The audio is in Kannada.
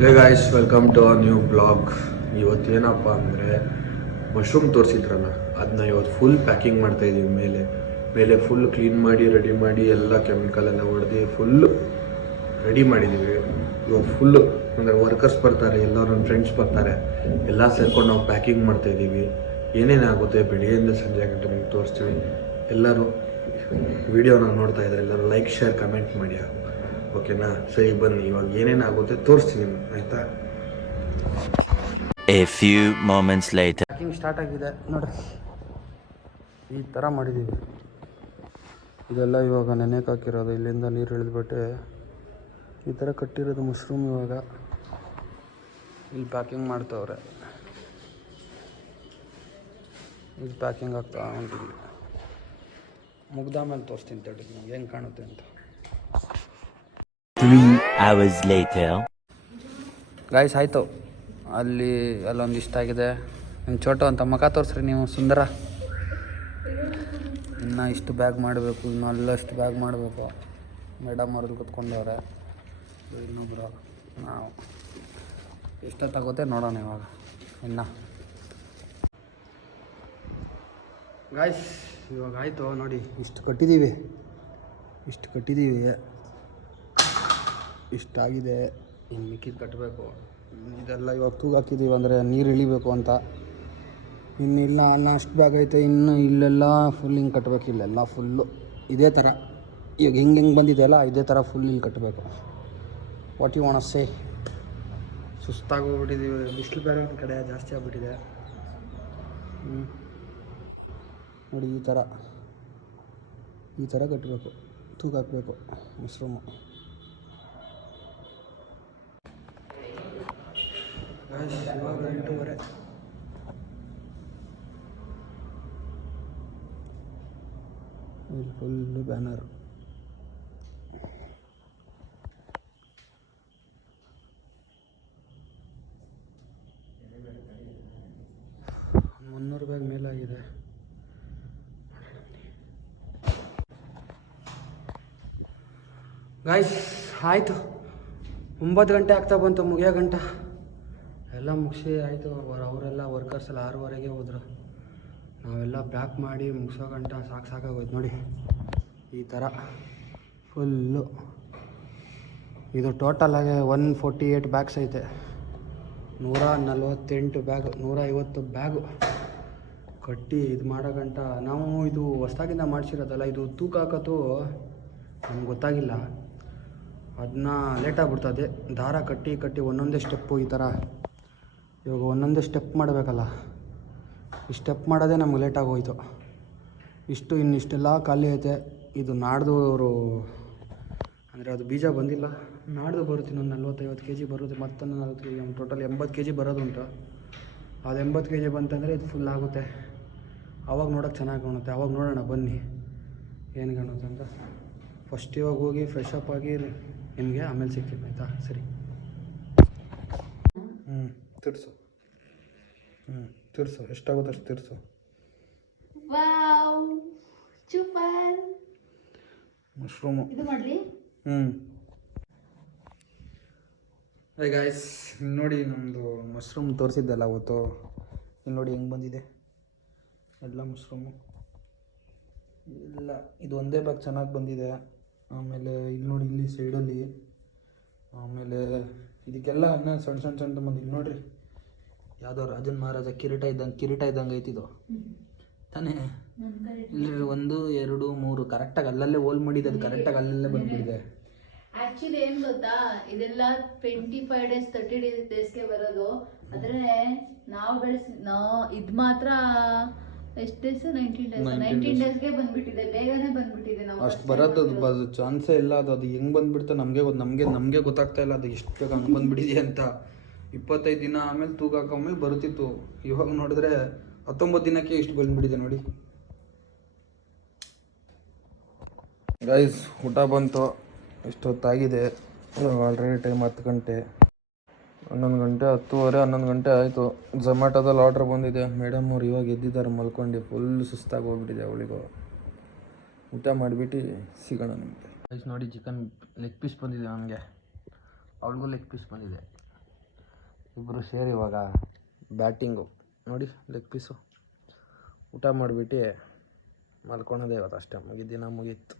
Hey guys, welcome to a new blog. ಇವತ್ತೇನಪ್ಪ ಅಂದರೆ ಮಶ್ರೂಮ್ ತೋರಿಸಿದ್ರಲ್ಲ, ಅದನ್ನ ಇವತ್ತು ಫುಲ್ ಪ್ಯಾಕಿಂಗ್ ಮಾಡ್ತಾಯಿದ್ದೀವಿ. ಮೇಲೆ ಫುಲ್ ಕ್ಲೀನ್ ಮಾಡಿ ರೆಡಿ ಮಾಡಿ ಎಲ್ಲ ಕೆಮಿಕಲೆಲ್ಲ ಹೊಡೆದು ಫುಲ್ಲು ರೆಡಿ ಮಾಡಿದ್ದೀವಿ. ಇವಾಗ ಫುಲ್ಲು ಅಂದರೆ ವರ್ಕರ್ಸ್ ಬರ್ತಾರೆ, ಎಲ್ಲ ನನ್ನ ಫ್ರೆಂಡ್ಸ್ ಬರ್ತಾರೆ, ಎಲ್ಲ ಸೇರ್ಕೊಂಡು ನಾವು ಪ್ಯಾಕಿಂಗ್ ಮಾಡ್ತಾಯಿದ್ದೀವಿ. ಏನೇನಾಗುತ್ತೆ ಬೆಳಿಗ್ಗೆಯಿಂದ ಸಂಜೆ ಗಂಟೆ ನಿಮ್ಗೆ ತೋರಿಸ್ತೀವಿ. ಎಲ್ಲರೂ ವಿಡಿಯೋನ ನೋಡ್ತಾ ಇದ್ದಾರೆ, ಎಲ್ಲರೂ ಲೈಕ್ ಶೇರ್ ಕಮೆಂಟ್ ಮಾಡಿ, ಓಕೆನಾ? ಸರಿ ಬನ್ನಿ, ಇವಾಗ ಏನೇನಾಗುತ್ತೆ ತೋರಿಸ್ತೀನಿ, ಆಯಿತಾ? A few moments later. Packing start ಆಗಿದೆ ನೋಡಿರಿ, ಈ ಥರ ಮಾಡಿದ್ದೀವಿ. ಇದೆಲ್ಲ ಇವಾಗ ನೆನೆಗೆ ಹಾಕಿರೋದು, ಇಲ್ಲಿಂದ ನೀರು ಇಳಿದ್ಬಿಟ್ಟು ಈ ಥರ ಕಟ್ಟಿರೋದು ಮಶ್ರೂಮ್. ಇವಾಗ ಇಲ್ಲಿ ಪ್ಯಾಕಿಂಗ್ ಮಾಡ್ತವ್ರೆ, ಇಲ್ಲಿ ಪ್ಯಾಕಿಂಗ್ ಆಗ್ತಾ ಉಂಟಿಲ್ಲ. ಮುಗ್ದ ಮೇಲೆ ತೋರಿಸ್ತೀನಿ ತಡಿ ನಿಮ್ಗೆ ಹೆಂಗೆ ಕಾಣುತ್ತೆ ಅಂತ. 3 hours later. ಗಾಯ್ಸ್ ಆಯಿತು, ಅಲ್ಲೊಂದು ಇಷ್ಟ ಆಗಿದೆ. ನಿಮ್ಮ ಚೋಟು ಅಂತ ಮಖ ತೋರಿಸ್ರಿ ನೀವು, ಸುಂದರ. ಇನ್ನು ಇಷ್ಟು ಬ್ಯಾಗ್ ಮಾಡಬೇಕು, ಇನ್ನೂ ಅಲ್ಲಷ್ಟು ಬ್ಯಾಗ್ ಮಾಡಬೇಕು. ಮೇಡಮ್ ಅವ್ರಲ್ಲಿ ಕೂತ್ಕೊಂಡವ್ರೆ, ಇನ್ನೊಬ್ಬರು. ನಾವು ಎಷ್ಟೊತ್ತಾಗುತ್ತೆ ನೋಡೋಣ ಇವಾಗ. ಇನ್ನು ಗಾಯ್ಸ್ ಇವಾಗ ಆಯಿತು ನೋಡಿ, ಇಷ್ಟು ಕಟ್ಟಿದ್ದೀವಿ, ಇಷ್ಟಾಗಿದೆ. ಇನ್ನು ಮಿಕ್ಕಿದ್ದು ಕಟ್ಟಬೇಕು. ಇದೆಲ್ಲ ಇವಾಗ ತೂಗು ಹಾಕಿದ್ದೀವಿ ಅಂದರೆ ನೀರು ಇಳಿಬೇಕು ಅಂತ. ಇನ್ನಿಲ್ಲ ಅನ್ನ ಅಷ್ಟು ಬ್ಯಾಗ್ ಐತೆ, ಇನ್ನು ಇಲ್ಲೆಲ್ಲ ಫುಲ್ ಹಿಂಗೆ ಕಟ್ಟಬೇಕು. ಇಲ್ಲೆಲ್ಲ ಫುಲ್ಲು ಇದೇ ಥರ ಇವಾಗ ಹೆಂಗೆ ಬಂದಿದೆಯಲ್ಲ ಇದೇ ಥರ ಫುಲ್ ಇಲ್ಲಿ ಕಟ್ಟಬೇಕು. What you want to say? ಸುಸ್ತಾಗೋಗ್ಬಿಟ್ಟಿದ್ದೀವಿ, ಬಿಸಿಲು ಬೇರೆ ಒಂದು ಕಡೆ ಜಾಸ್ತಿ ಆಗಿಬಿಟ್ಟಿದೆ. ನೋಡಿ ಈ ಥರ ಕಟ್ಟಬೇಕು, ತೂಗು ಹಾಕಬೇಕು ಮಶ್ರೂಮು. ಇವಾಗ 8:30. ಇಲ್ಲಿ ಫುಲ್ಲು ಬ್ಯಾನರ್. ₹300 ಮೇಲಾಗಿದೆ. ಗಾಯ್ಸ್ ಆಯಿತು, 9 ಗಂಟೆ ಆಗ್ತಾ ಬಂತು ಮುಗಿಯೋ ಗಂಟ. ಎಲ್ಲ ಮುಗಿಸಿ ಆಯಿತು. ಅವರೆಲ್ಲ ವರ್ಕರ್ಸ್ ಎಲ್ಲ 6:30ಗೆ ಹೋದ್ರು. ನಾವೆಲ್ಲ ಪ್ಯಾಕ್ ಮಾಡಿ ಮುಗಿಸೋ ಗಂಟ ಸಾಕಾಗೋಯ್ತು ನೋಡಿ. ಈ ಥರ ಫುಲ್ಲು ಇದು ಟೋಟಲಾಗಿ 148 ಬ್ಯಾಗ್ಸ್ ಐತೆ. 148 ಬ್ಯಾಗ್, 150 ಬ್ಯಾಗು ಕಟ್ಟಿ ಇದು ಮಾಡೋ ಗಂಟ. ನಾವು ಇದು ಹೊಸ್ದಾಗಿಂದ ಮಾಡಿಸಿರೋದಲ್ಲ, ಇದು ತೂಕ ಹಾಕೋದು ನಮ್ಗೆ ಗೊತ್ತಾಗಿಲ್ಲ. ಅದನ್ನ ಲೇಟಾಗ್ಬಿಡ್ತದೆ. ದಾರ ಕಟ್ಟಿ ಒಂದೊಂದೇ ಸ್ಟೆಪ್ಪು ಈ ಥರ. ಇವಾಗ ಒಂದೊಂದೇ ಸ್ಟೆಪ್ ಮಾಡಬೇಕಲ್ಲ, ಈ ಸ್ಟೆಪ್ ಮಾಡೋದೇ ನಮ್ಗೆ ಲೇಟಾಗೋಯ್ತು. ಇನ್ನಿಷ್ಟೆಲ್ಲ ಖಾಲಿ ಐತೆ. ಇದು ನಾಡ್ದು ಅವರು ಅಂದರೆ ಅದು ಬೀಜ ಬಂದಿಲ್ಲ, ನಾಡ್ದು ಬರುತ್ತೆ. ಇನ್ನೊಂದು 40-50 kg ಬರುತ್ತೆ. ಮತ್ತೊಂದು 40 kg, ಟೋಟಲ್ 80 kg ಬರೋದುಂಟು. ಅದು 80 kg ಬಂತಂದರೆ ಇದು ಫುಲ್ ಆಗುತ್ತೆ. ಆವಾಗ ನೋಡೋಕ್ಕೆ ಚೆನ್ನಾಗಿ ಕಾಣುತ್ತೆ. ಆವಾಗ ನೋಡೋಣ ಬನ್ನಿ ಏನು ಕಾಣುತ್ತೆ ಅಂತ. ಫಸ್ಟ್ ಇವಾಗ ಹೋಗಿ ಫ್ರೆಶ್ ಅಪ್ ಆಗಿ ನಿಮಗೆ ಆಮೇಲೆ ಸಿಗ್ತೀನಿ, ಆಯಿತಾ? ಸರಿ. ತಿರ್ಸು ಎಷ್ಟಾಗುತ್ತೆ ಅಷ್ಟು ತಿರ್ಸು. ಮಶ್ರೂಮು ಹೈ ಗಾಯ್ಸ್, ನೋಡಿ ನಮ್ಮದು ಮಶ್ರೂಮ್ ತೋರಿಸಿದ್ದಲ್ಲ ಅವತ್ತು, ಇಲ್ಲಿ ನೋಡಿ ಹೆಂಗೆ ಬಂದಿದೆ ಎಲ್ಲ ಮಶ್ರೂಮು. ಇಲ್ಲ ಇದು ಒಂದೇ ಬ್ಯಾಗ್ ಚೆನ್ನಾಗಿ ಬಂದಿದೆ. ಆಮೇಲೆ ಇಲ್ಲಿ ನೋಡಿ, ಇಲ್ಲಿ ಸೈಡಲ್ಲಿ. ಆಮೇಲೆ ಇದಕ್ಕೆಲ್ಲ ಇನ್ನೂ ಸಣ್ಣ ಬಂದಿದ್ದು ನೋಡ್ರಿ. ಯಾವುದೋ ರಾಜನ ಮಹಾರಾಜ ಕಿರೀಟ ಇದ್ದಂಗೆ ಐತಿದು ತಾನೇ. ಇಲ್ಲಿ 1 2 3 ಕರೆಕ್ಟಾಗಿ ಅಲ್ಲಲ್ಲೇ ಹೋಲ್ ಮಾಡಿದೆ. ಅದು ಕರೆಕ್ಟಾಗಿ ಅಲ್ಲಲ್ಲೇ ಬಂದ್ಬಿಟ್ಟಿದೆ. ಆಕ್ಚುಲಿ ಏನ್ ಗೊತ್ತಾ, ಇದೆಲ್ಲ 25 days 30 daysಗೆ ಬರೋದು. ಆದ್ರೆ ನಾವು ಇದು ಮಾತ್ರ ಎಷ್ಟು ಡೇಸ್? 19 ಡೇಸ್ಗೆ ಬಂದ್ಬಿಟ್ಟಿದೆ. ಬೇಗನೆ ಬಂದ್ಬಿಟ್ಟಿದೆ. ನಾವು ಅಷ್ಟು ಬರೋದು ಚಾನ್ಸೇ ಇಲ್ಲ. ಅದು ಹೆಂಗೆ ಬಂದ್ಬಿಡ್ತಾ ನಮಗೆ ಗೊತ್ತಾಗ್ತಾ ಇಲ್ಲ. ಅದು ಎಷ್ಟು ಬೇಗ ಹಂಗೆ ಬಂದ್ಬಿಟ್ಟಿದೆ ಅಂತ. 25 ದಿನ ಆಮೇಲೆ ತೂಕ ಹಾಕೊಂಡ್ಮೇಲೆ ಬರುತ್ತಿತ್ತು. ಇವಾಗ ನೋಡಿದ್ರೆ 19 ದಿನಕ್ಕೆ ಇಷ್ಟು ಬಂದ್ಬಿಟ್ಟಿದೆ ನೋಡಿ. ಗೈಸ್ ಊಟ ಬಂತು, ಇಷ್ಟೊತ್ತಾಗಿದೆ. ಆಲ್ರೆಡಿ ಟೈಮ್ 10 ಗಂಟೆ, 11 ಗಂಟೆ 10:30 11 ಗಂಟೆ ಆಯಿತು. ಝೊಮ್ಯಾಟೋದಲ್ಲಿ ಆರ್ಡ್ರ್ ಬಂದಿದೆ. ಮೇಡಮ್ ಅವ್ರು ಇವಾಗ ಎದ್ದಿದ್ದಾರೆ ಮಲ್ಕೊಂಡು. ಫುಲ್ ಸುಸ್ತಾಗಿ ಹೋಗ್ಬಿಟ್ಟಿದೆ ಅವಳಿಗೂ. ಊಟ ಮಾಡಿಬಿಟ್ಟು ಸಿಗೋಣ ನಿಮಗೆ. ಗೈಸ್ ನೋಡಿ, ಚಿಕನ್ ಲೆಗ್ ಪೀಸ್ ಬಂದಿದೆ ನನಗೆ, ಅವಳಿಗೂ ಲೆಗ್ ಪೀಸ್ ಬಂದಿದೆ. ಇಬ್ಬರು ಸೇರಿ ಇವಾಗ ಬ್ಯಾಟಿಂಗು ನೋಡಿ, ಲೆಗ್ ಪೀಸು ಊಟ ಮಾಡಿಬಿಟ್ಟು ಮಲ್ಕೊಳೋದೇ ಇವತ್ತು ಅಷ್ಟೇ, ದಿನ ಮುಗೀತು.